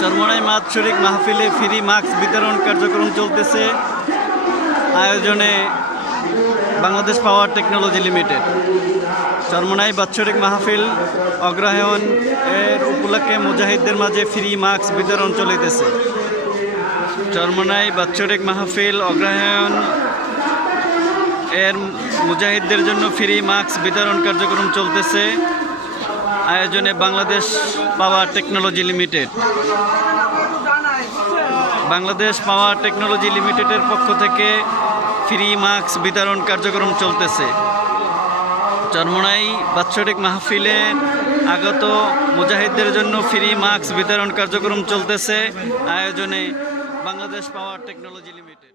চরমোনাই বাৎসরিক মাহফিলে free mask বিতরণ কার্যক্রম চলতেছে আয়োজনে বাংলাদেশ পাওয়ার টেকনোলজি লিমিটেড। চরমোনাই বাৎসরিক মাহফিল অগ্রহায়ণ এর উপলক্ষে মুজাহিদদের মাঝে ফ্রি মাস্ক বিতরণ চলিতেছে। চরমোনাই বাৎসরিক মাহফিল অগ্রহায়ণ এর মুজাহিদদের জন্য ফ্রি মাস্ক বিতরণ কার্যক্রম চলতেছে আয়োজনে বাংলাদেশ পাওয়ার টেকনোলজি লিমিটেড। বাংলাদেশ পাওয়ার টেকনোলজি লিমিটেডের পক্ষ থেকে ফ্রি মাস্ক বিতরণ কার্যক্রম চলতেছে। চরমোনাই বাৎসরিক মাহফিলে আগত মুজাহিদদের জন্য ফ্রি মাস্ক বিতরণ কার্যক্রম চলতেছে আয়োজনে বাংলাদেশ পাওয়ার টেকনোলজি লিমিটেড।